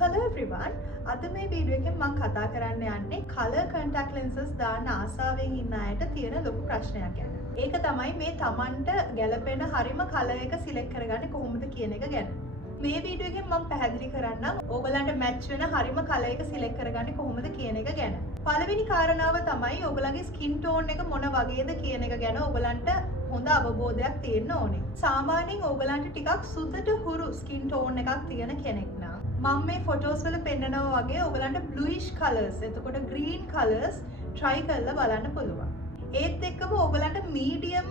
Hello everyone. අද මේ video එකෙන් මම කතා කරන්න යන්නේ color contact lenses දාන්න ආසාවෙන් ඉන්න අයට තියෙන ලොකු ප්‍රශ්නයක් ගැන. ඒක තමයි මේ Tamanට ගැළපෙන හරිම color එක select කරගන්නේ කොහොමද කියන එක ගැන. මේ වීඩියෝ එකෙන් මම පැහැදිලි කරන්නම් ඕගලන්ට match වෙන හරිම color එක select කරගන්නේ කොහොමද කියන එක ගැන. පළවෙනි කාරණාව තමයි ඕගලගේ skin tone එක මොන වගේද කියන එක ගැන ඕගලන්ට හොඳ අවබෝධයක් තියෙන්න ඕනේ. සාමාන්‍යයෙන් ඕගලන්ට ටිකක් සුදට හුරු skin tone එකක් තියෙන කෙනෙක් නම් මම මේ ෆොටෝස් වල පෙන්නනවා වගේ ඕගලන්ට bluish colors එතකොට green colors try කරලා බලන්න පුළුවන්. ඒත් එක්කම ඕගලන්ට medium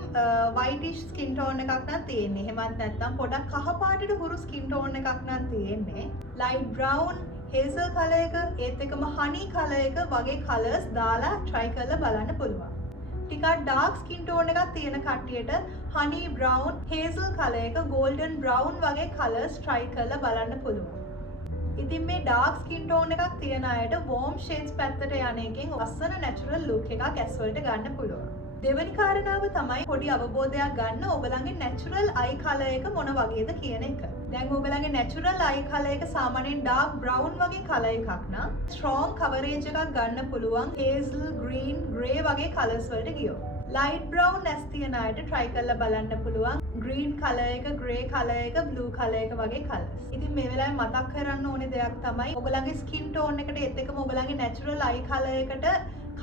whitish skin tone එකක් නම් තියෙන්නේ. එහෙමත් නැත්නම් පොඩක් කහ පාටට හුරු skin tone එකක් නම් තියෙන්නේ. light brown hazel color එක ඒත් එක්කම honey color එක වගේ colors දාලා try කරලා බලන්න පුළුවන්. ටිකක් dark skin tone එකක් තියෙන කට්ටියට honey brown hazel color එක golden brown වගේ colors try කරලා බලන්න පුළුවන්. ඉතින් මේ dark skin tone එකක් තියෙන අයට warm shades පැත්තට යන එකෙන් ලස්සන natural look එකක් ඇස් වලට ගන්න පුළුවන්. දෙවෙනි කාරණාව තමයි පොඩි අවබෝධයක් ගන්න ඔයගලගේ natural eye color එක මොන වගේද කියන එක. දැන් ඔයගලගේ natural eye color එක සාමාන්‍යයෙන් dark brown වගේ color එකක් නම් strong coverage එකක් ගන්න පුළුවන් hazel, green, grey වගේ colors වලට ගියොත්. light brown ඇස් තියෙන අයට try කරලා බලන්න පුළුවන් green color එක, grey color එක, blue color එක වගේ colors. ඉතින් මේ වෙලාවේ මතක් කරන්න ඕනේ දෙයක් තමයි ඔයගලගේ skin tone එකට ඒත් එක්කම ඔයගලගේ natural eye color එකට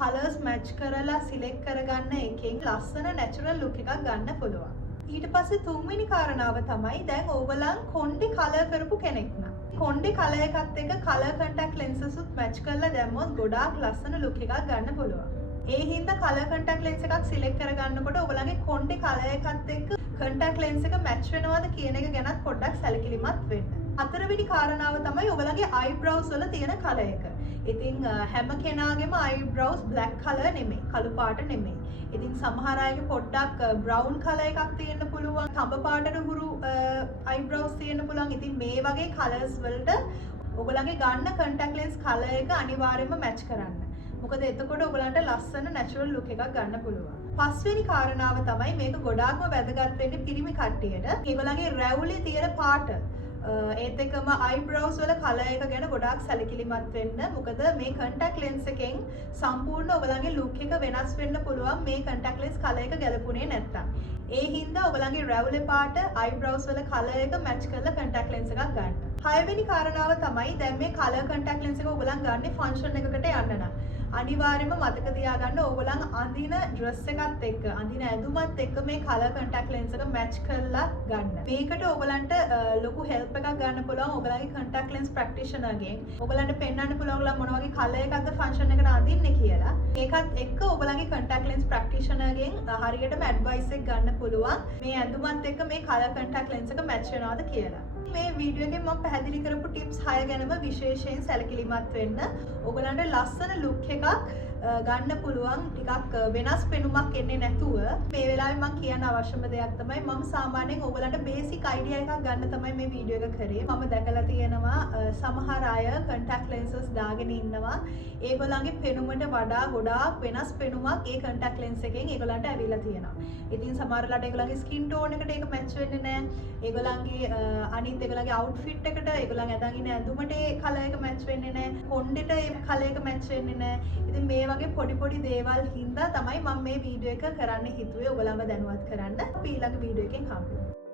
colors match කරලා select කරගන්න එකෙන් ලස්සන natural look එකක් ගන්න පුළුවන්. ඊට පස්සේ තුන්වෙනි කාරණාව තමයි දැන් ඕගලන් කොණ්ඩේ color කරපු කෙනෙක් නම් කොණ්ඩේ color එකත් එක්ක color contact lenses උත් match කරලා දැම්මොත් ගොඩාක් ලස්සන look එකක් ගන්න පුළුවන්. ඒ හින්දා color contact lens එකක් select කරගන්නකොට ඔයගලගේ කොණ්ඩේ color එකත් එක්ක contact lens එක match වෙනවද කියන එක ගැනත් පොඩ්ඩක් සැලකිලිමත් වෙන්න. හතරවෙනි කාරණාව තමයි ඔයගලගේ eyebrows වල තියෙන color එක. ඉතින් හැම කෙනාගේම eyebrows black color නෙමෙයි, කළු පාට නෙමෙයි. ඉතින් සමහර අයගේ පොඩ්ඩක් brown color එකක් තියෙන්න පුළුවන්, තඹ පාටට හුරු eyebrows තියෙන්න පුළුවන්. ඉතින් මේ වගේ colors වලට ඔයගලගේ ගන්න contact lens color එක අනිවාර්යයෙන්ම match කරන්න. මොකද එතකොට ඔයගලන්ට ලස්සන natural look එකක් ගන්න පුළුවන්. පස්වෙනි කාරණාව තමයි මේක ගොඩාක්ම වැදගත් වෙන්නේ පිරිමි කට්ටියට. ඒගොල්ලන්ගේ රැවුලේ තියෙන පාට ඒත් එක්කම eyebrows වල color එක ගැන ගොඩාක් සැලකිලිමත් වෙන්න. මොකද මේ contact lens එකෙන් සම්පූර්ණ ඔයගලගේ look එක වෙනස් වෙන්න පුළුවන් මේ contact lens color එක ගැලපුණේ නැත්තම්. ඒ හින්දා ඔයගලගේ රැවුලේ පාට eyebrows වල color එක match කරලා contact lens එකක් ගන්න. හයවෙනි කාරණාව තමයි දැන් මේ color contact lens එක ඔයගලන් ගන්නේ function එකකට යන්න නම් අනිවාර්යයෙන්ම මතක තියාගන්න ඕගොල්ලන් අඳින dress එකත් එක්ක අඳින ඇඳුමත් එක්ක මේ color contact lens එක match කරලා ගන්න. මේකට ඕගොල්ලන්ට ලොකු help එකක් ගන්න පුළුවන් ඕගොල්ලන්ගේ contact lens practitioner ගෙන්. ඕගොල්ලන්ට පෙන්වන්න පුළුවන් ඕගොල්ලන් මොන වගේ color එකක්ද function එකට අඳින්නේ කියලා. ඒකත් එක්ක ඕගොල්ලන්ගේ contact lens practitioner ගෙන් හරියටම advice එක ගන්න පුළුවන් මේ ඇඳුමත් එක්ක මේ color contact lens එක match වෙනවද කියලා. මේ වීඩියෝ එකෙන් මම පැහැදිලි කරපු ටිප්ස් 6 ගැනම විශේෂයෙන් සැලකිලිමත් වෙන්න. ඔයගලන්ට ලස්සන ලුක් එකක් ගන්න පුළුවන් ටිකක් වෙනස් පෙනුමක් එන්නේ නැතුව මේ වෙලාවේ මම කියන්න අවශ්‍යම දෙයක් තමයි මම සාමාන්‍යයෙන් ඔයගලන්ට බේසික් අයිඩියා එකක් ගන්න තමයි මේ වීඩියෝ එක කරේ. මම දැකලා තියෙනවා සමහර අය contact lenses දාගෙන ඉන්නවා. ඒගොල්ලන්ගේ පෙනුමට වඩා ගොඩාක් වෙනස් පෙනුමක් ඒ contact lens එකෙන් ඒගොල්ලන්ට ඇවිල්ලා තියෙනවා. ඉතින් සමහරලාට ඒගොල්ලන්ගේ skin tone එකට ඒක match වෙන්නේ නැහැ. ඒගොල්ලන්ගේ අනිත් ඒගොල්ලන්ගේ outfit එකට ඒගොල්ලන් අදන් ඉන්න ඇඳුමට ඒ color එක match වෙන්නේ නැහැ. කොණ්ඩෙට ඒ color එක match වෙන්නේ නැහැ. ඉතින් මේ වගේ පොඩි දේවල් හින්දා තමයි මම මේ වීඩියෝ එක කරන්න හිතුවේ ඔයගලව දැනුවත් කරන්න. අපි ඊළඟ වීඩියෝ එකෙන් හම්බෙමු.